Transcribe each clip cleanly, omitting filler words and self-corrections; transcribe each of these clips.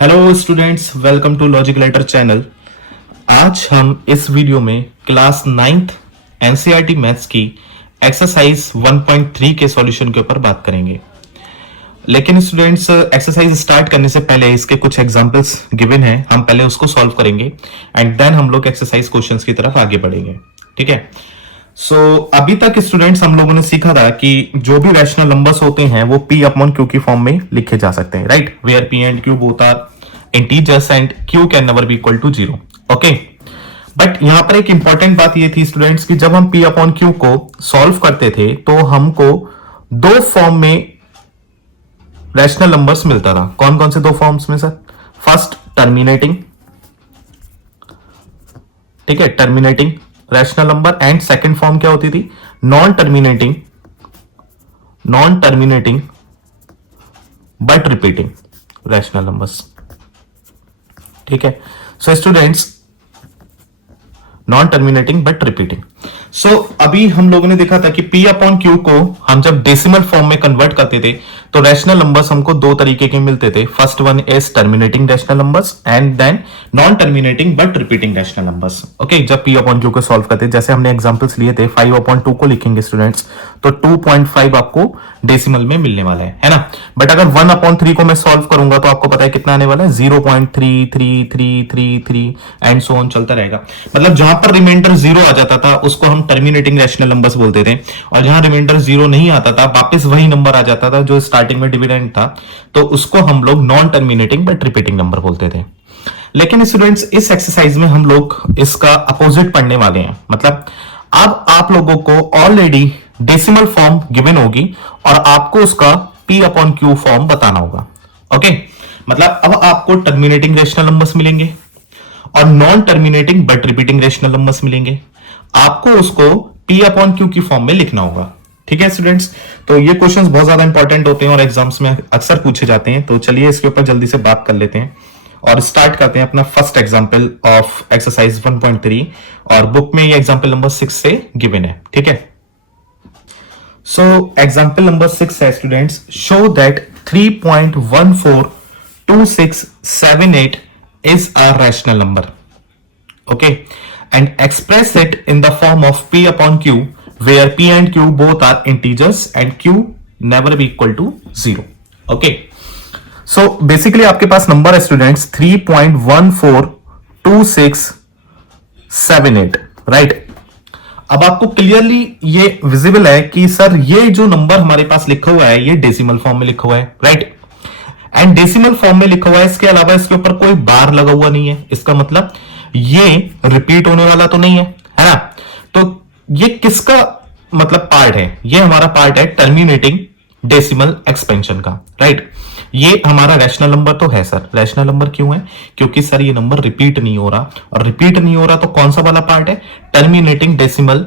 Hello students, welcome to Logic Letter channel. आज हम इस वीडियो में क्लास 9th एनसीईआरटी मैथ्स की एक्सरसाइज 1.3 के सॉल्यूशन के ऊपर बात करेंगे। लेकिन स्टूडेंट्स, एक्सरसाइज स्टार्ट करने से पहले इसके कुछ एग्जांपल्स गिवन हैं, हम पहले उसको सॉल्व करेंगे एंड देन हम लोग एक्सरसाइज क्वेश्चंस की तरफ आगे बढ़ेंगे। ठीक है। अभी तक स्टूडेंट्स हम लोगों ने सीखा था कि जो भी रैशनल नंबर्स होते हैं वो p अपॉन q की फॉर्म में लिखे जा सकते हैं, right? Where p and q both are integers and q can never be equal to 0। Okay, but यहां पर एक इंपॉर्टेंट बात ये थी स्टूडेंट्स कि जब हम p अपॉन q को सॉल्व करते थे तो हमको दो फॉर्म में रैशनल नंबर्स मिलता था। कौन कौन से दो फॉर्म्स में सर? फर्स्ट टर्मिनेटिंग, ठीक है, terminating rational number, and second form क्या होती थी? Non terminating but repeating rational numbers. ठीक है। So students, non terminating but repeating. अभी हम लोगों ने देखा था कि p अपॉन q को हम जब डेसिमल फॉर्म में कन्वर्ट करते थे तो रैशनल नंबर्स हमको दो तरीके के मिलते थे। First one is terminating rational numbers and then non terminating but repeating rational numbers. Okay, जब p अपॉन q को सॉल्व करते, जैसे हमने एग्जांपल्स लिए थे, 5 अपॉन 2 को लिखेंगे स्टूडेंट्स तो 2.5 आपको डेसिमल में मिलने वाला है ना? बट अगर 1 अपॉन 3 को मैं सॉल्व करूंगा तो आपको पता है कितना आने वाला है? 0.3333 एंड सो ऑन चलता रहेगा। मतलब जहां पर रिमाइंडर 0 आ जाता था उसको हम टर्मिनेटिंग रैशनल नंबर्स बोलते थे, और जहां रिमाइंडर 0 नहीं आता था, वापस वही नंबर आ जाता था जो स्टार्टिंग में डिविडेंड था, तो उसको हम लोग non terminating but repeating number बोलते थे। लेकिन स्टूडेंट्स, इस एक्सरसाइज में हम लोग इसका अपोजिट पढ़ने वाले हैं। मतलब अब आप लोगों को ऑलरेडी डेसिमल फॉर्म गिवन होगी और आपको उसका p अपॉन q फॉर्म बताना होगा। ओके, मतलब अब आपको टर्मिनेटिंग रैशनल नंबर्स मिलेंगे और non terminating but repeating rational numbers मिलेंगे। आपको उसको p अपॉन q की फॉर्म में लिखना होगा। ठीक है स्टूडेंट्स, तो ये क्वेश्चंस बहुत ज्यादा इंपॉर्टेंट होते हैं और एग्जाम्स में अक्सर पूछे जाते हैं। तो चलिए इसके ऊपर जल्दी से बात कर लेते हैं और स्टार्ट करते हैं अपना फर्स्ट एग्जांपल ऑफ एक्सरसाइज 1.3, और बुक में ये एग्जांपल नंबर 6 से गिवन है। ठीक है। सो एग्जांपल नंबर 6 है students, show that 3.142678 is a rational number. Okay, and express it in the form of p upon q where p and q both are integers and q never be equal to 0. Okay, so basically आपके पास number है students 3.142678, right? अब आपको clearly ये visible है कि sir ये जो number हमारे पास लिखा हुआ है ये डेसिमल फॉर्म में लिखा हुआ है, राइट? एंड डेसिमल फॉर्म में लिखा हुआ है, इसके अलावा इसके ऊपर कोई बार लगा हुआ नहीं है। इसका मतलब ये रिपीट होने वाला तो नहीं है ना? तो ये किसका मतलब पार्ट है? ये हमारा पार्ट है टर्मिनेटिंग डेसिमल एक्सपेंशन का, राइट? ये हमारा रैशनल नंबर तो है सर। रैशनल नंबर क्यों है? क्योंकि सर ये नंबर रिपीट नहीं हो रहा, और रिपीट नहीं हो रहा तो कौन सा वाला पार्ट है? टर्मिनेटिंग डेसिमल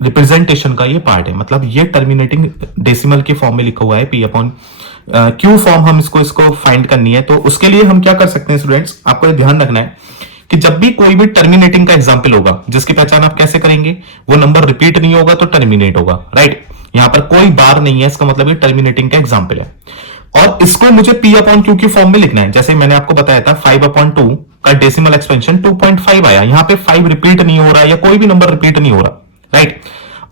रिप्रेजेंटेशन का ये पार्ट है। मतलब ये टर्मिनेटिंग डेसिमल की फॉर्म में लिखा हुआ है p अपॉन q फॉर्म, हम इसको फाइंड करनी है। तो उसके लिए हम क्या कर सकते हैं स्टूडेंट्स, आपको ये ध्यान रखना है कि जब भी कोई भी टर्मिनेटिंग का एग्जांपल होगा जिसकी पहचान आप कैसे करेंगे? वो नंबर रिपीट नहीं होगा तो टर्मिनेट होगा, राइट? यहां पर कोई बार नहीं है, इसका मतलब ये टर्मिनेटिंग का एग्जांपल है। और इसको मुझे p अपॉन q की फॉर्म में लिखना है। जैसे मैंने आपको बताया था 5 अपॉन 2 का डेसिमल एक्सपेंशन 2.5 आया, यहां पे 5 रिपीट नहीं हो रहा या कोई भी नंबर रिपीट नहीं हो रहा, राइट?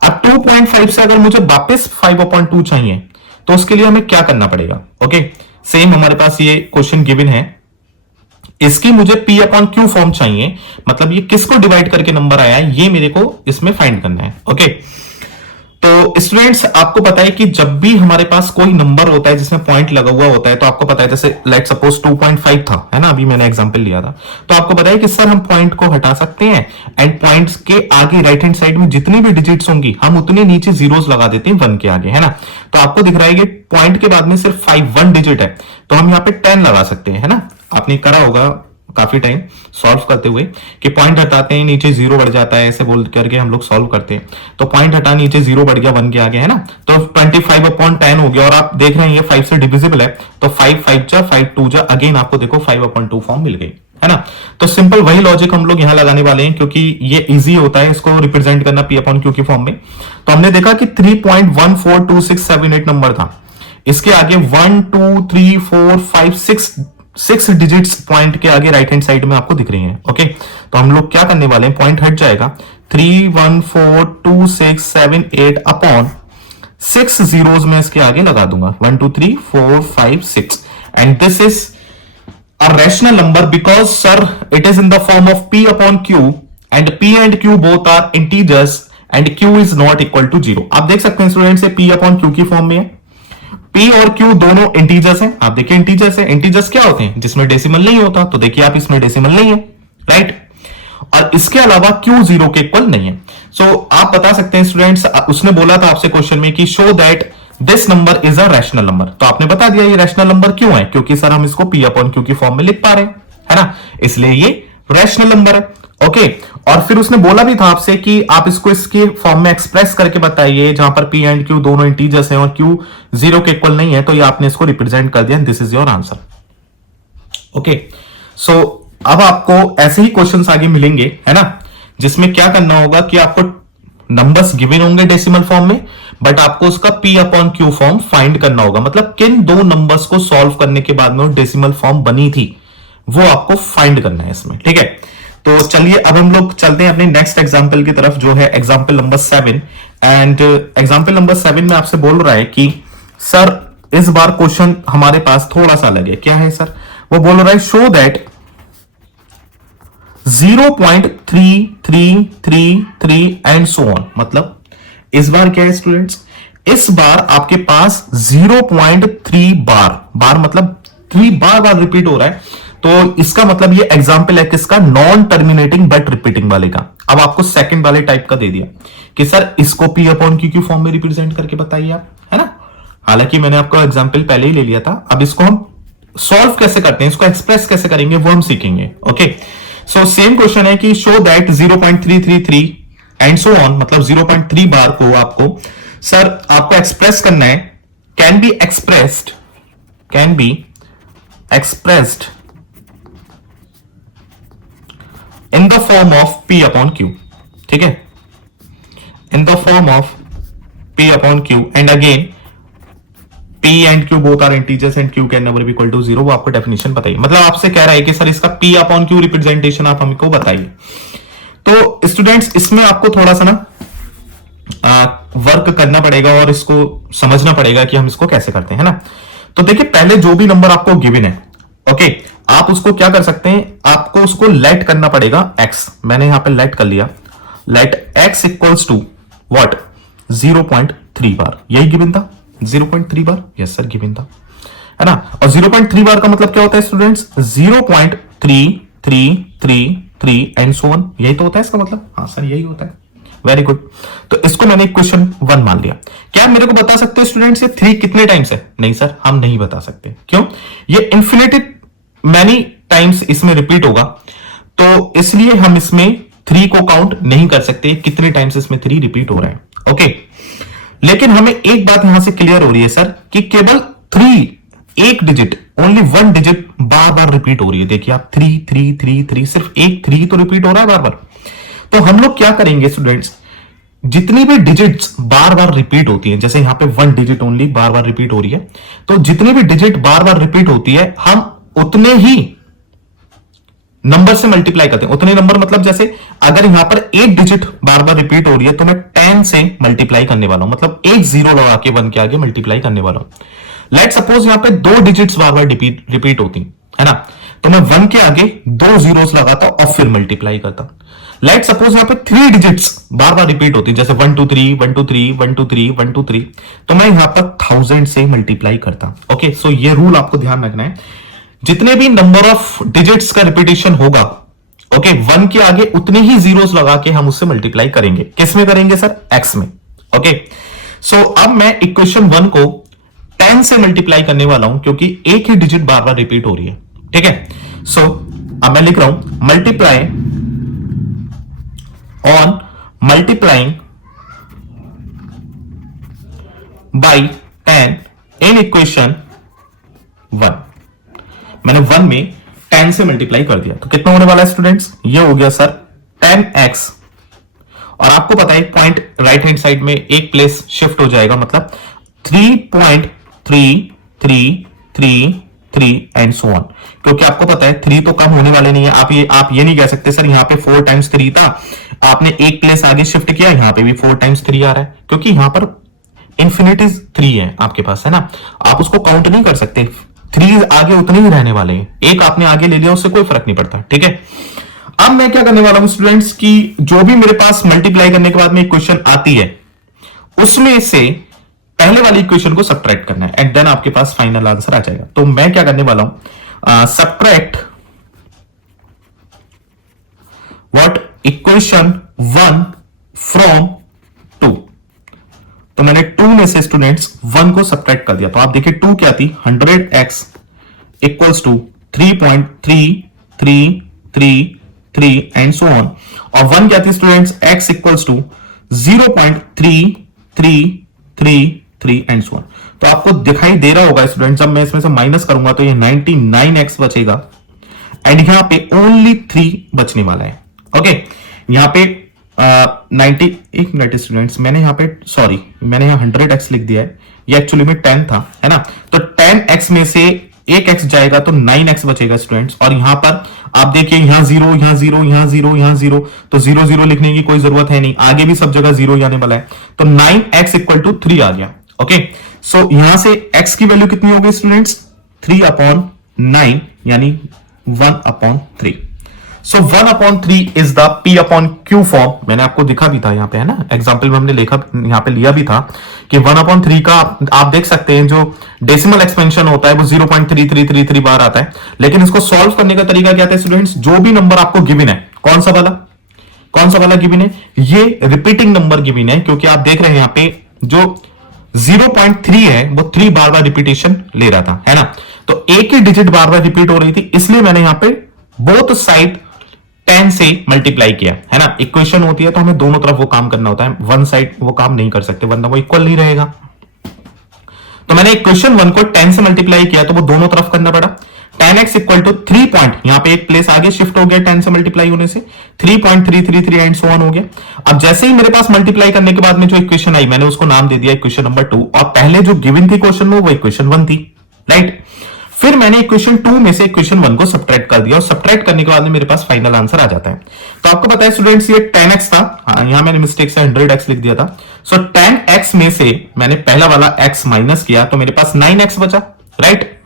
अब 2.5 से अगर मुझे वापस 5 अपॉन 2 चाहिए तो उसके लिए हमें क्या करना पड़ेगा? ओके, सेम हमारे पास ये क्वेश्चन गिवन है, इसकी मुझे p अपॉन q फॉर्म चाहिए। मतलब ये किसको डिवाइड करके नंबर आया है ये मेरे को इसमें फाइंड करना है। ओके, तो स्टूडेंट्स आपको पता है कि जब भी हमारे पास कोई नंबर होता है जिसमें पॉइंट लगा हुआ होता है तो आपको पता है, जैसे लेट सपोज 2.5 था, है ना? अभी मैंने एग्जांपल लिया था, तो आपको पता है कि सर हम पॉइंट को हटा सकते हैं एंड पॉइंट्स के आगे राइट हैंड साइड में जितनी भी डिजिट्स होंगी हम उतने नीचे जीरोस लगा देते हैं 1 के आगे, है ना? तो आपको दिख रहा है कि पॉइंट के बाद में सिर्फ 1 डिजिट है, तो हम यहाँ पे 10 लगा सकते हैं, है ना? आपने करा होगा काफी टाइम सॉल्व करते हुए कि पॉइंट हटाते हैं नीचे 0 बढ़ जाता है, ऐसे बोल करके हम लोग सॉल्व करते हैं। तो पॉइंट हटा नीचे 0 बढ़ गया 1 के आगे, है ना? तो 25 अपॉन 10 हो गया, और आप देख रहे हैं ये 5 से डिविजिबल है, तो 5 5 जा 5 2 जा, अगेन आपको देखो 5 अपॉन 2 फॉर्म मिल गई, है ना? तो सिंपल वही लॉजिक हम लोग यहां लगाने वाले हैं क्योंकि ये इजी होता है इसको रिप्रेजेंट करना p अपॉन q की फॉर्म में। तो हमने देखा कि 3.142678 नंबर था, इसके आगे 1 2 3 4 5 6 6 डिजिट्स पॉइंट के आगे राइट हैंड साइड में आपको दिख रही हैं। ओके, तो हम लोग क्या करने वाले हैं, पॉइंट हट जाएगा, 3 1 4 2 6 7 8 अपॉन 6 जीरोस में इसके आगे लगा दूंगा, 1 2 3 4 5 6, and this is a rational number because sir it is in the form of p upon q and p and q both are integers and q is not equal to 0। आप देख सकते हैं students, p upon q की form में है, p और q दोनों integers हैं। आप देखिए इंटीजर्स है, इंटीजर्स क्या होते हैं, जिसमें डेसिमल नहीं होता, तो देखिए आप इसमें डेसिमल नहीं है, राइट, और इसके अलावा q 0 के इक्वल नहीं है। सो आप बता सकते हैं स्टूडेंट्स, उसने बोला था आपसे क्वेश्चन में कि show that this number is a rational number, तो आपने बता दिया ये रैशनल नंबर क्यों है, क्योंकि सर हम इसको p अपॉन q की फॉर्म में लिख पा रहे हैं, है ना, इसलिए ये रैशनल नंबर है। ओके, और फिर उसने बोला भी था आपसे कि आप इसको इसके फॉर्म में एक्सप्रेस करके बताइए जहां पर p एंड q दोनों इंटीजर्स हैं और q 0 के इक्वल नहीं है, तो ये आपने इसको रिप्रेजेंट कर दिया, this is your answer. Okay, so अब आपको ऐसे ही क्वेश्चंस आगे मिलेंगे, है ना, जिसमें क्या करना होगा कि आपको नंबर्स गिवन होंगे डेसिमल फॉर्म में, बट आपको उसका p upon q form find करना होगा, मतलब किन दो नंबर्स को सॉल्व करने के बाद में डेसिमल फॉर्म बनी थी वो आपको फाइंड करना है इसमें, ठीक है। तो चलिए अब हम लोग चलते हैं अपने नेक्स्ट एग्जांपल की तरफ, जो है example number 7, and example number 7 में आपसे बोल रहा है कि सर इस बार क्वेश्चन हमारे पास थोड़ा सा अलग है। क्या है सर, वो बोल रहा है show that 0.3333 and so on, मतलब इस बार क्या है स्टूडेंट्स, इस बार आपके पास 0.3 बार मतलब 3 बार रिपीट हो रहा है, तो इसका मतलब ये एग्जाम्पल है किसका, नॉन टर्मिनेटिंग बट रिपीटिंग वाले का। अब आपको सेकंड वाले टाइप का दे दिया कि सर इसको p अपॉन q की फॉर्म में रिप्रेजेंट करके बताइए आप, है ना, हालांकि मैंने आपको एग्जाम्पल पहले ही ले लिया था। अब इसको हम सॉल्व कैसे करते हैं, इसको एक्सप्रेस कैसे करेंगे वो हम सीखेंगे। ओके, सो सेम क्वेश्चन है कि show that 0.333 and so on, मतलब 0.3 बार को आपको सर आपको एक्सप्रेस करना है, can be expressed in the form of p upon q, ठीक है, in the form of p upon q, and again p and q both are integers and q can never be equal to 0, वो आपको definition बताइए। मतलब आपसे कह रहा है कि सर इसका p अपॉन q रिप्रेजेंटेशन आप हमको बताइए। तो स्टूडेंट्स इसमें आपको थोड़ा सा ना वर्क करना पड़ेगा और इसको समझना पड़ेगा कि हम इसको कैसे करते हैं, ना। तो देखिए पहले जो भी नंबर आपको गिवन है, ओके, आप उसको क्या कर सकते हैं, आपको उसको लेट करना पड़ेगा x, मैंने यहां पे लेट कर लिया, let x equals to what, 0.3 bar, यही गिवन था 0.3 बार, यस सर गिवन था, है ना। और 0.3 बार का मतलब क्या होता है स्टूडेंट्स, 0.3333 एंड सो ऑन, यही तो होता है इसका मतलब, हाँ सर यही होता है, वेरी गुड। तो इसको मैंने क्वेश्चन 1 मान लिया। क्या मेरे को बता सकते हैं स्टूडेंट्स ये 3 कितने टाइम्स है, नहीं सर हम नहीं बता सकते, क्यों, ये इन्फिनिटी मैनी टाइम्स इसमें रिपीट होगा, तो इसलिए हम इसमें 3 को काउंट नहीं कर सकते, कितने टाइम्स इसमें 3 रिपीट हो रहे हैं। ओके, लेकिन हमें एक बात यहां से क्लियर हो रही है सर कि केवल 3, एक डिजिट, ओनली 1 डिजिट बार बार रिपीट हो रही है। देखिए आप 3 3 3 3, सिर्फ एक 3 तो रिपीट हो रहा है बार बार। तो हम लोग क्या करेंगे स्टूडेंट्स, जितनी भी डिजिट्स बार बार रिपीट होती है, जैसे यहां पे 1 डिजिट ओनली बार बार रिपीट हो रही है, तो जितनी भी डिजिट बार बार रिपीट होती है हम उतने ही नंबर से मल्टीप्लाई करते हैं। उतने नंबर मतलब जैसे अगर यहां पर 1 डिजिट बार बार रिपीट हो रही है तो मैं 10 से मल्टीप्लाई करने वाला हूं, मतलब एक 0 लगा के 1 के आगे मल्टीप्लाई करने वाला हूं। लेट सपोज यहां पे 2 डिजिट्स बार बार रिपीट होती है ना, तो मैं 1 के आगे 2 जीरोस लगाता और फिर मल्टीप्लाई करता। लेट सपोज यहां पे 3 डिजिट्स बार बार रिपीट होती, जैसे 1 2 3 1 2 3 1 2 3 1 2 3, तो मैं यहां पर 1000 से मल्टीप्लाई करता। ओके, सो ये रूल आपको ध्यान रखना है, जितने भी नंबर ऑफ डिजिट्स का रिपीटेशन होगा, ओके, 1 के आगे उतने ही जीरोस लगा के हम उससे मल्टीप्लाई करेंगे। किस में करेंगे सर, x में। ओके, सो अब मैं इक्वेशन 1 को 10 से मल्टीप्लाई करने वाला हूं, क्योंकि एक ही डिजिट बार बार रिपीट हो रही है, ठीक है। सो अब मैं लिख रहा हूं multiply on multiplying by 10 in equation 1। मैंने 1 में 10 से मल्टीप्लाई कर दिया, तो कितना होने वाला है स्टूडेंट्स, ये हो गया सर 10x, और आपको पता है पॉइंट राइट हैंड साइड में एक प्लेस शिफ्ट हो जाएगा, मतलब 3.3333 3 एंड सो ऑन। क्योंकि आपको पता है 3 तो कम होने वाले नहीं है। आप ये नहीं कह सकते सर यहाँ पे 4 टाइम्स 3 था, आपने एक प्लेस आगे शिफ्ट किया, यहाँ पे भी 4 टाइम्स 3 आ रहा है, क्योंकि यहां पर इंफिनिटी 3 है आपके पास, है ना, आप उसको काउंट नहीं कर सकते। 3 आगे उतने ही रहने वाले हैं, एक आपने आगे ले लिया उससे कोई फर्क नहीं पड़ता, ठीक है। अब मैं क्या करने वाला हूं स्टूडेंट्स की जो भी मेरे पास मल्टीप्लाई करने के बाद में इक्वेशन आती है उसमें से पहले वाली इक्वेशन को सब्ट्रैक्ट करना है एंड देन आपके पास फाइनल आंसर आ जाएगा। तो मैं क्या करने वाला हूं, सब्ट्रैक्ट व्हाट इक्वेशन 1 फ्रॉम 2। तो मैंने 2 में से स्टूडेंट्स 1 को सब्ट्रैक्ट कर दिया। तो आप देखिए 2 क्या थी, 100x equals to 3.3333 and so on, और 1 क्या थी students, x equals to 0.3333 and so on. तो आपको दिखाई दे रहा होगा स्टूडेंट, जब मैं इसमें से माइनस करूंगा तो ये 99x बचेगा एंड यहां पे ओनली 3 बचने वाला है। ओके, यहां पे 90, एक मिनट स्टूडेंट्स, मैंने यहां पे सॉरी मैंने यहां 100x लिख दिया है, ये एक्चुअली में 10 था, है ना। तो 10x में से एक x जाएगा तो 9x बचेगा स्टूडेंट्स, और यहां पर आप देखिए यहां 0 यहां 0 यहां 0 यहां 0, तो 0 0 लिखने की कोई जरूरत है नहीं, आगे भी सब जगह 0 आने वाला है, तो 9x इक्वल टू 3 आ गया। ओके, सो यहां से x की वैल्यू कितनी होगी स्टूडेंट्स, 3/9 यानी 1/3। सो 1/3 is the P upon Q form. मैंने आपको दिखा भी था यहाँ पे, है ना, एग्जाम्पल में हमने लिखा यहाँ पे लिया भी था कि 1/3 का आप देख सकते हैं जो डेसिमल एक्सपेंशन होता है वो 0.3333 बार आता है। लेकिन इसको सॉल्व करने का तरीका क्या था स्टूडेंट्स, जो भी नंबर आपको गिवन है, कौन सा वाला गिवन है, ये रिपीटिंग नंबर गिवन है, क्योंकि आप देख रहे हैं यहाँ पे जो 0.3 है वो 3 बार बार रिपीटेशन ले रहा था, है ना। तो एक ही डिजिट बार बार रिपीट हो रही थी, इसलिए मैंने यहाँ पे बोथ साइड 10 से मल्टीप्लाई किया, है ना। इक्वेशन होती है तो हमें दोनों तरफ वो काम करना होता है, वन साइड वो काम नहीं कर सकते वरना वो इक्वल नहीं रहेगा। तो मैंने इक्वेशन 1 को 10 से मल्टीप्लाई किया तो वो दोनों तरफ करना पड़ा। 10x इक्वल टू 3 पॉइंट, यहां पे एक प्लेस आगे शिफ्ट हो गया 10 से मल्टीप्लाई होने से, 3.333 एंड सो ऑन हो गया। अब जैसे ही मेरे पास मल्टीप्लाई करने के बाद में जो इक्वेशन आई मैंने उसको नाम दे दिया इक्वेशन नंबर 2, और पहले जो गिवन थी क्वेश्चन में वो इक्वेशन 1 थी, राइट। फिर मैंने इक्वेशन 2 में से इक्वेशन 1 को सब्ट्रैक्ट कर दिया, और सब्ट्रैक्ट करने के बाद में मेरे पास फाइनल आंसर आ जाता है। तो आपको पता है स्टूडेंट्स ये 10x था, यहां मैंने मिस्टेक से 100x लिख दिया था। सो 10x में से मैंने पहला वाला x माइनस किया तो मेरे पास 9x बचा, राइट।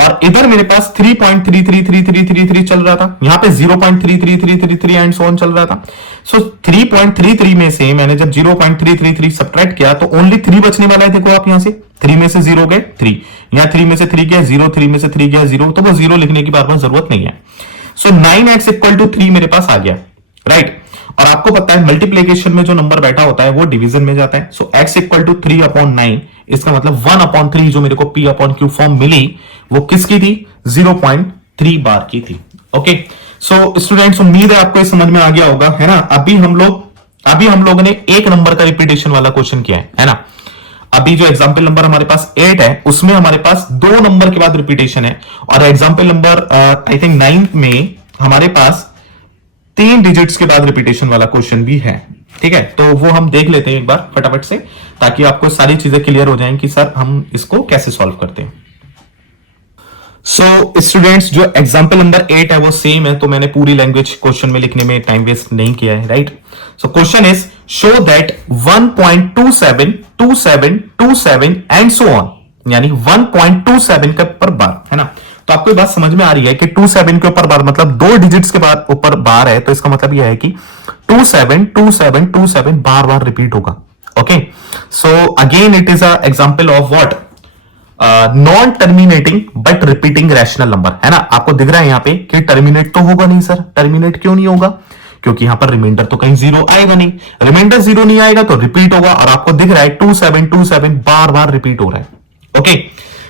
और इधर मेरे पास 3.333333 चल रहा था, यहां पे 0.3333 एंड सो ऑन चल रहा था। सो 3.33 में से मैंने जब 0.333 सब्ट्रैक्ट किया तो ओनली 3 बचने वाला है। देखो आप यहां से 3 में से 0 गए 3, यहां 3 में से 3 गया 0, 3 में से 3 गया 0, तो वो 0 लिखने की बार बार जरूरत नहीं है। सो 9x इक्वल टू 3 मेरे पास आ गया, राइट। और आपको पता है मल्टीप्लिकेशन में जो नंबर बैठा होता है वो डिवीजन में जाता है। सो x इक्वल टू 3/9, इसका मतलब 1/3 जो मेरे को P अपॉन Q फॉर्म मिली वो किसकी थी, 0.3 बार की थी। ओके, सो स्टूडेंट्स उम्मीद है आपको ये समझ में आ गया होगा, है ना। अभी हम लोगों ने एक नंबर का रिपीटेशन वाला क्वेश्चन किया है ना। अभी जो एग्जाम्पल नंबर हमारे पास 8 है उसमें हमारे पास 2 नंबर के बाद रिपीटेशन है, और एग्जाम्पल नंबर आई थिंक 9 में हमारे पास 3 डिजिट्स के बाद रिपीटेशन वाला क्वेश्चन भी है, ठीक है। तो वो हम देख लेते हैं एक बार फटाफट से, ताकि आपको सारी चीजें क्लियर हो जाएं कि सर हम इसको कैसे सॉल्व करते हैं। सो स्टूडेंट्स जो एग्जाम्पल नंबर 8 है वो सेम है, तो मैंने पूरी लैंग्वेज क्वेश्चन में लिखने में टाइम वेस्ट नहीं किया है, right. So question is show that 1.272727 and so on, यानी 1.27 के ऊपर बार, है ना। तो आपको ये बात समझ में आ रही है कि 27 के ऊपर बार मतलब 2 डिजिट्स के बाद ऊपर बार है, तो इसका मतलब यह है कि 272727 बार बार रिपीट होगा। Okay, so again it is a example of what, non terminating but repeating rational number, है ना। आपको दिख रहा है यहां पे कि टर्मिनेट तो होगा नहीं सर, टर्मिनेट क्यों नहीं होगा, क्योंकि यहां पर रिमाइंडर तो कहीं 0 आएगा नहीं, रिमाइंडर 0 नहीं आएगा तो रिपीट होगा, और आपको दिख रहा है 2727 बार बार रिपीट हो रहा है। ओके,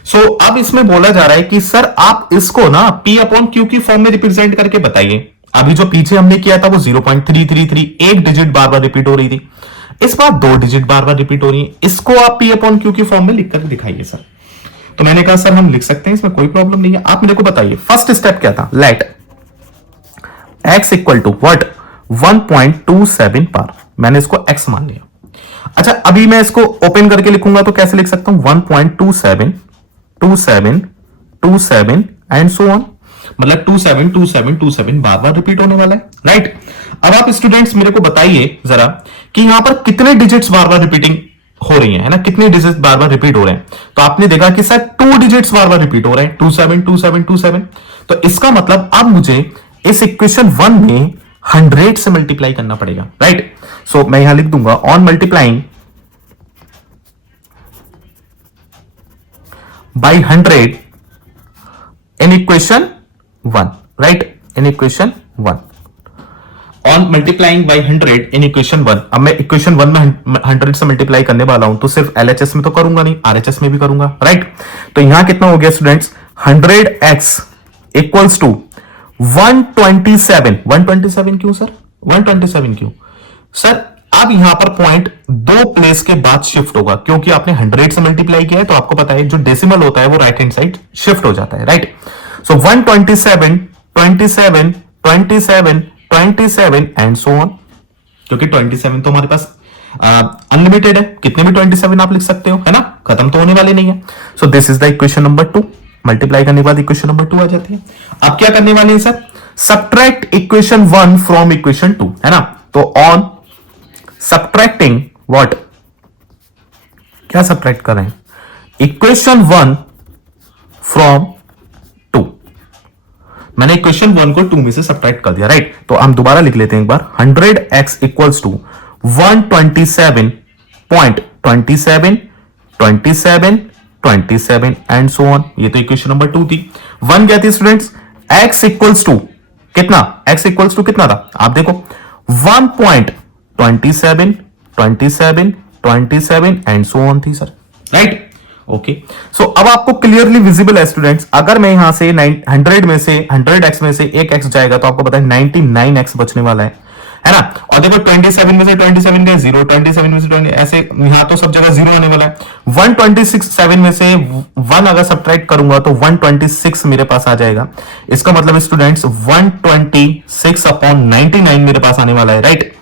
सो अब इसमें बोला जा रहा है कि सर आप इसको ना P अपॉन Q की फॉर्म में रिप्रेजेंट करके बताइए। अभी जो पीछे हमने किया था वो 0.333 एक डिजिट बार बार रिपीट हो रही थी, इस बार 2 डिजिट बार बार रिपीट हो रही है, इसको आप P अपॉन Q की फॉर्म में लिखकर दिखाइए सर। तो मैंने कहा सर हम लिख सकते हैं, इसमें कोई प्रॉब्लम नहीं है, आप मेरे को बताइए फर्स्ट स्टेप क्या था, let x equal to what 1.27 bar, मैंने इसको x मान लिया। अच्छा अभी मैं इसको ओपन करके लिखूंगा तो कैसे लिख सकता हूं, 1.2727 7 एंड सो ऑन, मतलब 2 7 2 7 2 7 बार बार रिपीट होने वाला है, राइट। अब आप स्टूडेंट्स मेरे को बताइए जरा कि यहां पर कितने डिजिट्स बार बार रिपीटिंग हो रही है ना, कितने डिजिट्स बार बार रिपीट हो रहे हैं। तो आपने देखा कि सर 2 डिजिट्स बार बार रिपीट हो रहे हैं, 2 7 2 7 2 7। तो इसका मतलब अब मुझे इस इक्वेशन 1 में 100 से मल्टीप्लाई करना पड़ेगा, राइट। सो मैं यहां लिख दूंगा on multiplying by 100 in equation 1, right, in equation 1 on multiplying by 100 in equation 1। अब मैं equation 1 में 100 से मल्टीप्लाई करने वाला हूं तो सिर्फ LHS में तो करूंगा नहीं, RHS में भी करूंगा, राइट। तो यहां कितना हो गया स्टूडेंट्स, 100x इक्वल्स टू 127। 127 क्यों सर, 127 क्यों सर? अब यहां पर पॉइंट 2 प्लेस के बाद शिफ्ट होगा, क्योंकि आपने 100 से मल्टीप्लाई किया है तो आपको पता है जो डेसिमल होता है वो राइट हैंड साइड शिफ्ट हो जाता है, right. So 127 27 27 27 and so on, क्योंकि 27 तो हमारे पास अनलिमिटेड है, कितने भी 27 आप लिख सकते हो, है ना, खत्म तो होने वाले नहीं है। सो this is the equation number 2। Multiply करने के बाद इक्वेशन नंबर 2 आ जाती है। अब क्या करने वाले हैं sir, subtract equation 1 from equation 2, है ना। तो ऑन सब्ट्रैक्टिंग व्हाट, क्या सब्ट्रैक्ट कर रहे हैं, इक्वेशन 1 फ्रॉम 2। मैंने इक्वेशन 1 को 2 में से सब्ट्रैक्ट कर दिया, राइट। तो हम दोबारा लिख लेते हैं एक बार, 100x equals to 127.27 27 27 and so on. ये तो इक्वेशन नंबर 2 थी। 1 क्या थी स्टूडेंट्स, x इक्वल्स टू कितना, x इक्वल्स टू कितना था, आप देखो 1.27 27 27 एंड सो ऑन थी सर, राइट। ओके, सो अब आपको क्लियरली विजिबल है स्टूडेंट्स, अगर मैं यहां से 100 में से 100x में से एक x जाएगा तो आपको पता है 99x बचने वाला है ना। और देखो 27 में से 27 का 0, 27 में से 20, ऐसे यहां तो सब जगह 0 आने वाला है। 126 में से 1 अगर सब्ट्रैक्ट करूंगा तो 126 मेरे पास आ जाएगा। इसका मतलब स्टूडेंट्स 126 अपॉन 99 मेरे पास आने वाला है, राइट।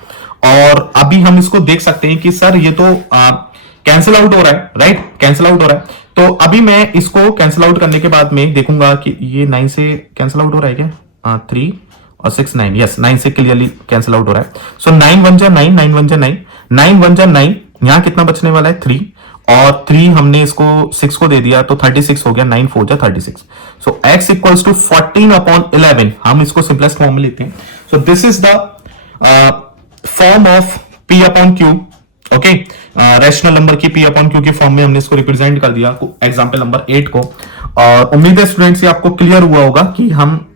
और अभी हम इसको देख सकते हैं कि सर ये तो कैंसिल आउट हो रहा है, राइट, कैंसिल आउट हो रहा है। तो अभी मैं इसको कैंसिल आउट करने के बाद में देखूंगा कि ये 9 से कैंसिल आउट हो रहा है क्या, 3 और 6 9, यस 9 से क्लियरली कैंसिल आउट हो रहा है। सो 9 1 जा 9, 9 1 जा 9, 9 1 जा 9, यहां कितना बचने वाला है 3, और 3 हमने इसको 6 को दे दिया तो 36 हो गया, 9 4 जा 36। सो x इक्वल्स टू 14 अपॉन 11, हम इसको सिंपलेस्ट फॉर्म में लिखते हैं। सो this is the form of p upon q, okay, rational number की p अपॉन q के फॉर्म में हमने इसको रिप्रेजेंट कर दिया एग्जांपल नंबर 8 को। और उम्मीद है स्टूडेंट्स ये आपको क्लियर हुआ होगा कि हम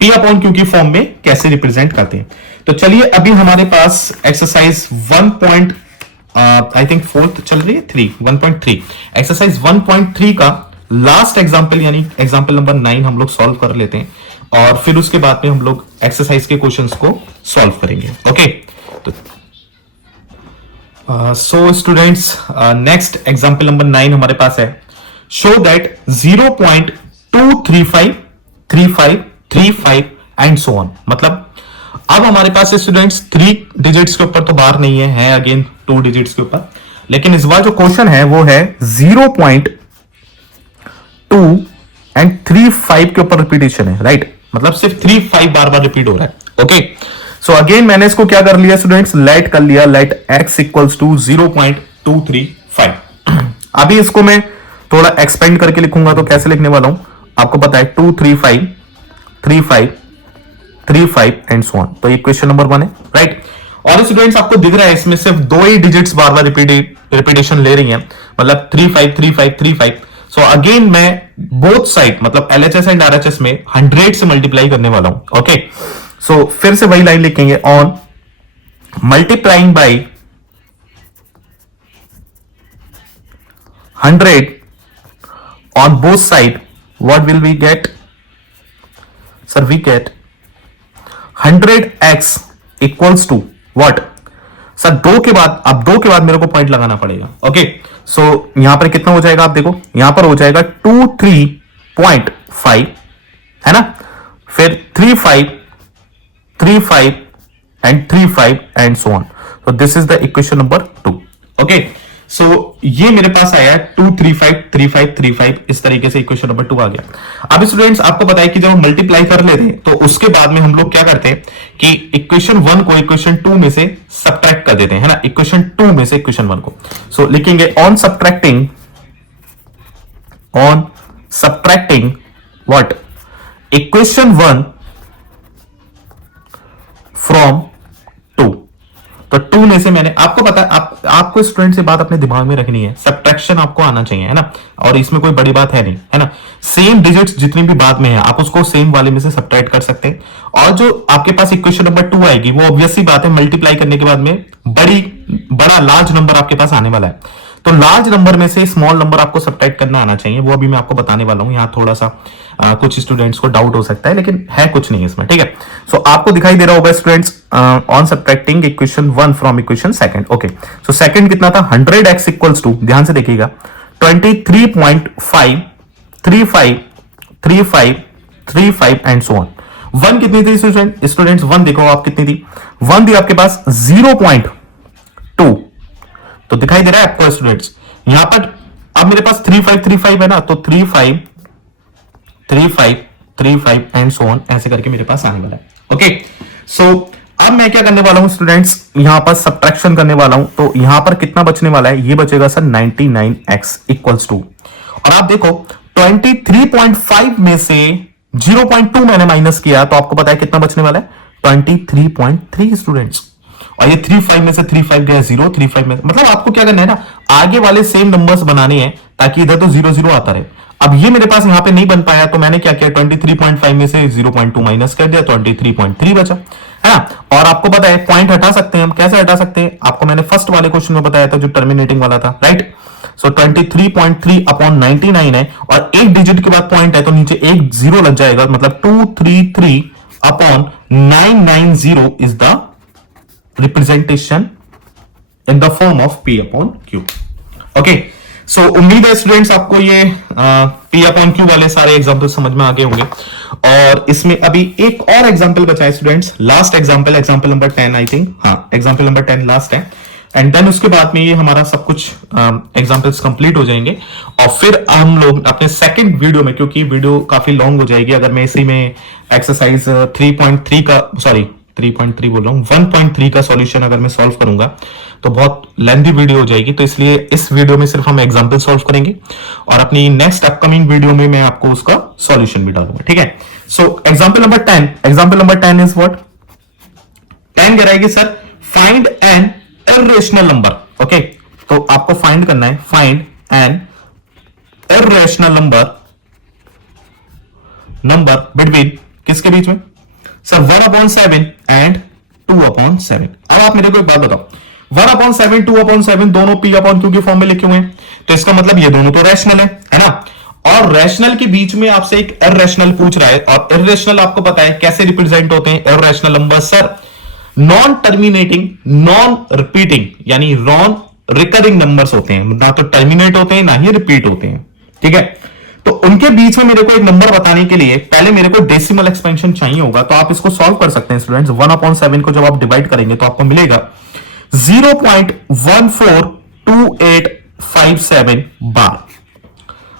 p अपॉन q की फॉर्म में कैसे रिप्रेजेंट करते हैं। तो चलिए अभी हमारे पास एक्सरसाइज 1. आई थिंक 4th चल रही है, 1.3 एक्सरसाइज 1.3 का लास्ट एग्जांपल यानी एग्जांपल नंबर 9 हम लोग सॉल्व कर लेते हैं, और फिर उसके बाद में हम लोग एक्सरसाइज के क्वेश्चंस को सॉल्व करेंगे, ओके। तो so students next example number 9 हमारे पास है, show that 0.235 35 35 and so on. मतलब अब हमारे पास स्टूडेंट्स 3 डिजिट्स के ऊपर तो बार नहीं है अगेन 2 डिजिट्स के ऊपर, लेकिन इस बार जो क्वेश्चन है वो है 0.2 एंड 35 के ऊपर रिपीटेशन है, राइट। मतलब सिर्फ 35 बार बार रिपीट हो रहा है, ओके। सो अगेन मैंने इसको क्या कर लिया स्टूडेंट्स, लेट कर लिया, लेट x इक्वल्स टू 0.235। अभी इसको मैं थोड़ा एक्सपेंड करके लिखूंगा तो कैसे लिखने वाला हूं, आपको पता है 2 3 5 3 5 3 5 एंड सो ऑन। तो ये क्वेश्चन नंबर 1 है, राइट। और स्टूडेंट्स आपको दिख रहा है इसमें सिर्फ 2 ही डिजिट्स बार बार रिपीटेशन ले रही हैं, मतलब 3 5 3 5 3 5। सो अगेन मैं बोथ साइड मतलब LHS एंड RHS में 100 से मल्टीप्लाई करने वाला हूं, ओके। सो फिर से वही लाइन लिखेंगे, on multiplying by 100 on both side, what will we get sir, we get 100x equals to what sir, 2 के बाद, अब 2 के बाद मेरे को पॉइंट लगाना पड़ेगा, ओके। सो यहां पर कितना हो जाएगा, आप देखो यहां पर हो जाएगा 23.5, है ना, फिर 3 5 3 5 and 3 5 and so on. So this is the equation number 2, okay. So ये मेरे पास आया 2353535 इस तरीके से इक्वेशन नंबर 2 आ गया। अब स्टूडेंट्स आपको पता है कि जब हम मल्टीप्लाई कर लेते हैं तो उसके बाद में हम लोग क्या करते हैं कि इक्वेशन 1 को इक्वेशन 2 में से सब्ट्रैक्ट कर देते हैं, है ना, इक्वेशन 2 में से इक्वेशन 1 को। सो लिखेंगे on subtracting what, equation 1 from 2। तो 2 में से मैंने, आपको पता है, आपको स्टूडेंट से बात अपने दिमाग में रखनी है, सब्ट्रैक्शन आपको आना चाहिए, है ना, और इसमें कोई बड़ी बात है नहीं, है ना। सेम डिजिट्स जितनी भी बाद में है आप उसको सेम वाले में से सब्ट्रैक्ट कर सकते हैं, और जो आपके पास इक्वेशन नंबर 2 आएगी वो ऑब्वियसली बात है मल्टीप्लाई करने के बाद में बड़ा लार्ज नंबर आपके पास आने वाला है। तो लार्ज नंबर में से स्मॉल नंबर आपको सब्ट्रैक्ट करना आना चाहिए, वो अभी मैं आपको बताने वाला हूं। यहां थोड़ा सा कुछ स्टूडेंट्स को डाउट हो सकता है, लेकिन है कुछ नहीं इसमें, ठीक है। सो आपको दिखाई दे रहा होगा students on subtracting equation 1 from equation 2। Okay, so second कितना था, 100x इक्वल्स टू, ध्यान से देखिएगा, 23.5353535 एंड सो ऑन। 1 कितनी थी स्टूडेंट्स, 1 देखो आप कितनी थी, 1 थी आपके पास 0.2। तो दिखाई दे रहा है आपको स्टूडेंट्स, यहां पर अब मेरे पास 3535 है ना, तो 3535 एंड सो ऑन ऐसे करके मेरे पास आने वाला है। ओके, सो अब मैं क्या करने वाला हूं स्टूडेंट्स, यहां पर सब्ट्रैक्शन करने वाला हूं। तो यहां पर कितना बचने वाला है, ये बचेगा सर 99x इक्वल्स टू, और आप देखो 23.5 में से 0.2 मैंने माइनस किया, तो आपको पता है कितना बचने वाला है, 23.3 स्टूडेंट्स। और ये 35 में से 35 गया 0, 35 में, मतलब आपको क्या करना है ना, आगे वाले सेम नंबर्स बनाने हैं ताकि इधर तो 0 0 आता रहे। अब ये मेरे पास यहां पे नहीं बन पाया, तो मैंने क्या किया, 23.5 में से 0.2 माइनस कर दिया, 23.3 बचा, है ना। और आपको पता है पॉइंट हटा सकते हैं हम, कैसे हटा सकते हैं, आपको मैंने फर्स्ट वाले क्वेश्चन में बताया था जो टर्मिनेटिंग वाला था, राइट। सो 23.3 अपॉन 99 है, और एक डिजिट के बाद पॉइंट है तो नीचे एक जीरो लग जाएगा, मतलब 233 upon 990 is the representation in the form of P upon Q। Okay, so उम्मीद है स्टूडेंट्स आपको ये P अपॉन Q वाले सारे एग्जांपल समझ में आ गए होंगे। और इसमें अभी एक और एग्जांपल बचा है students, last example, example number 10 I think, हाँ एग्जांपल नंबर 10 लास्ट है, एंड देन उसके बाद में ये हमारा सब कुछ एग्जांपल्स कंप्लीट हो जाएंगे। और फिर हम लोग अपने सेकंड वीडियो में, क्योंकि वीडियो काफी लॉन्ग हो जाएगी अगर मैं इसी में एक्सरसाइज 3.3 का, सॉरी 3.3 बोल रहा हूं, 1.3 का सॉल्यूशन अगर मैं सॉल्व करूंगा तो बहुत लेंथी वीडियो हो जाएगी, तो इसलिए इस वीडियो में सिर्फ हम एग्जांपल सॉल्व करेंगे, और अपनी नेक्स्ट अपकमिंग वीडियो में मैं आपको उसका सॉल्यूशन भी डालूंगा, ठीक है। So example number 10, example number 10 is what, 10 कह रहा है कि sir find N irrational number. Okay, तो आपको फाइंड करना है, find N irrational number between, किसके बीच में सर, 1/7 एंड 2/7। अब आप मेरे को एक बात बताओ, 1/7 2/7 दोनों P अपॉन Q के फॉर्म में लिखे हुए हैं, तो इसका मतलब ये दोनों तो रैशनल है ना। और रैशनल के बीच में आपसे एक इर्रेशनल पूछ रहा है, और इर्रेशनल आपको पता है कैसे रिप्रेजेंट होते हैं irrational number sir, non terminating, non repeating, यानी नॉन रिकरिंग नंबर्स होते हैं, ना तो टर्मिनेट होते हैं ना ही रिपीट होते हैं, ठीक है। तो उनके बीच में मेरे को एक नंबर बताने के लिए पहले मेरे को डेसिमल एक्सपेंशन चाहिए होगा, तो आप इसको सॉल्व कर सकते हैं स्टूडेंट्स। 1/7 को जब आप डिवाइड करेंगे तो आपको मिलेगा 0.142857 बार,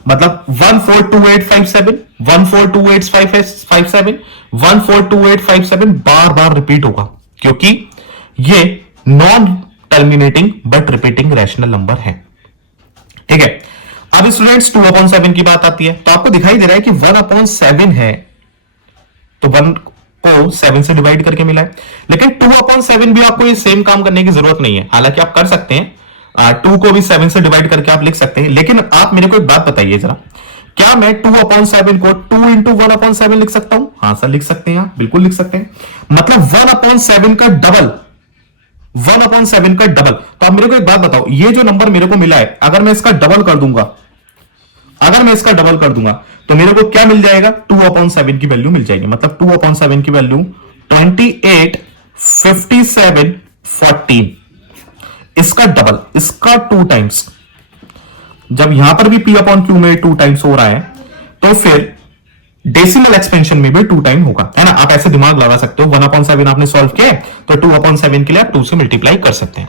मतलब 142857 142857 142857 बार बार रिपीट होगा, क्योंकि ये non terminating but repeating rational number है, ठीक है। अब स्टूडेंट्स 2/7 की बात आती है, तो आपको दिखाई दे रहा है कि 1/7 है, तो 1 को 7 से डिवाइड करके मिला है, लेकिन 2/7 भी आपको ये सेम काम करने की जरूरत नहीं है, हालांकि आप कर सकते हैं, 2 को भी 7 से डिवाइड करके आप लिख सकते हैं, लेकिन आप मेरे को एक बात बताइए जरा, क्या मैं 2/7 को 2 इंटू 1/7 लिख सकता हूं? हाँ सर लिख सकते हैं, आप बिल्कुल लिख सकते हैं, मतलब 1/7 का डबल, 1/7 का डबल। तो आप मेरे को एक बात बताओ, ये जो नंबर मेरे को मिला है, अगर मैं इसका डबल कर दूंगा, तो मेरे को क्या मिल जाएगा, 2/7 की वैल्यू मिल जाएगी, मतलब 2/7 की वैल्यू 28 57 14, इसका डबल, इसका 2 टाइम्स। जब यहां पर भी P अपॉन Q में 2 टाइम्स हो रहा है, तो फिर डेसिमल एक्सपेंशन में भी 2 टाइम होगा, है ना। आप ऐसे दिमाग लगा सकते हो, 1/7 आपने सॉल्व किया तो 2/7 के लिए आप 2 से मल्टीप्लाई कर सकते हैं।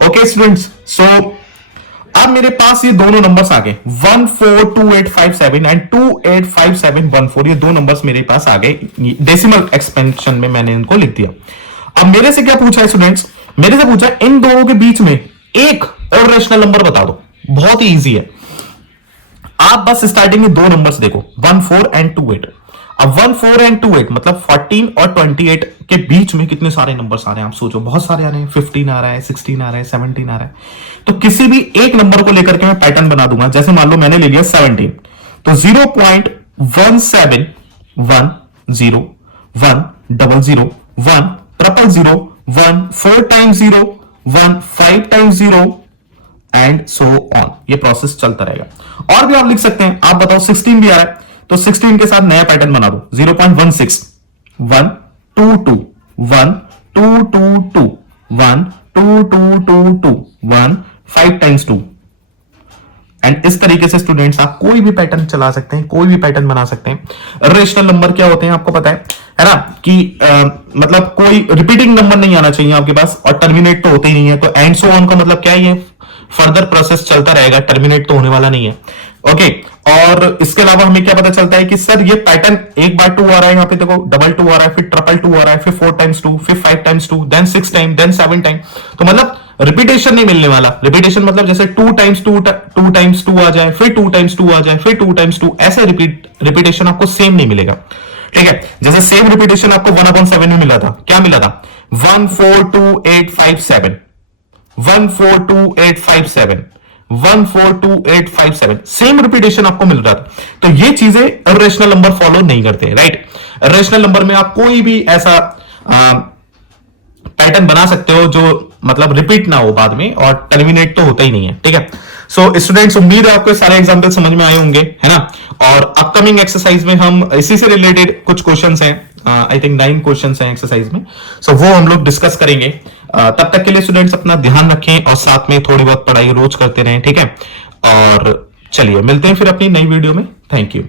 ओके स्टूडेंट्स, सो अब मेरे पास ये दोनों नंबर्स आ गए 142857 एंड 285714, ये दो नंबर्स मेरे पास आ गए, डेसिमल एक्सपेंशन में मैंने इनको लिख दिया। अब मेरे से क्या पूछा है स्टूडेंट्स, मेरे से पूछा इन दोनों के बीच में एक और रेशनल नंबर बता दो। बहुत ही इजी है, आप बस स्टार्टिंग में दो नंबर्स देखो 14 एंड 28। अब 14 एंड 28 मतलब 14 और 28 के बीच में कितने सारे नंबर्स आ रहे हैं, आप सोचो, बहुत सारे आ रहे हैं। 15 आ रहा है, 16 आ रहा है, 17 आ रहा है। तो किसी भी एक नंबर को लेकर के मैं पैटर्न बना दूंगा। जैसे मान लो मैंने ले लिया 17, तो 0.17101010001000 4 times 0 1 5 times 0 and so on. ये प्रोसेस चलता रहेगा। और भी आप लिख सकते हैं, आप बताओ 16 भी आ रहा है, तो 16 के साथ नया पैटर्न बना दो 0.16 1 2 2 1 2 2 2 1 2 2 2 2 1 5 टाइम्स 2। एंड इस तरीके से स्टूडेंट्स आप कोई भी पैटर्न चला सकते हैं, कोई भी पैटर्न बना सकते हैं। रेशनल नंबर क्या होते हैं आपको पता है ना, कि मतलब कोई रिपीटिंग नंबर नहीं आना चाहिए आपके पास, और टर्मिनेट तो होते ही नहीं है। तो एंड सो ऑन का मतलब क्या है, फर्दर प्रोसेस चलता रहेगा, टर्मिनेट तो होने वाला नहीं है। ओके, और इसके अलावा हमें क्या पता चलता है कि सर ये पैटर्न एक बार 2 आ रहा है, यहां पे देखो डबल 2 आ रहा है, फिर ट्रिपल 2 आ रहा है, फिर 4 टाइम्स 2, फिर 5 times 2, then 6 time, then 7 time. तो मतलब रिपीटेशन नहीं मिलने वाला। रिपीटेशन मतलब जैसे 2 टाइम्स 2 टाइम्स 2 आ जाए, फिर 2 टाइम्स 2 आ जाए, फिर 2 टाइम्स 2, ऐसे रिपीटेशन आपको सेम नहीं मिलेगा। ठीक है, जैसे सेम रिपीटेशन आपको 1/7 में मिला था, क्या मिला था 142857 142857 142857, सेम रिपीटेशन आपको मिल रहा था। तो ये चीजें इर्रेशनल नंबर फॉलो नहीं करते, राइट। इर्रेशनल नंबर में आप कोई भी ऐसा पैटर्न बना सकते हो जो मतलब रिपीट ना हो बाद में, और टर्मिनेट तो होता ही नहीं है। ठीक है, सो स्टूडेंट्स उम्मीद है आपको सारे एग्जाम्पल समझ में आए होंगे, है ना। और अपकमिंग एक्सरसाइज में हम इसी से रिलेटेड कुछ क्वेश्चंस हैं, आई थिंक 9 क्वेश्चंस हैं एक्सरसाइज में, सो वो हम लोग डिस्कस करेंगे। तब तक के लिए स्टूडेंट्स अपना ध्यान रखें और साथ में थोड़ी बहुत पढ़ाई रोज करते रहें। ठीक है, और चलिए मिलते हैं फिर अपनी नई वीडियो में। Thank you.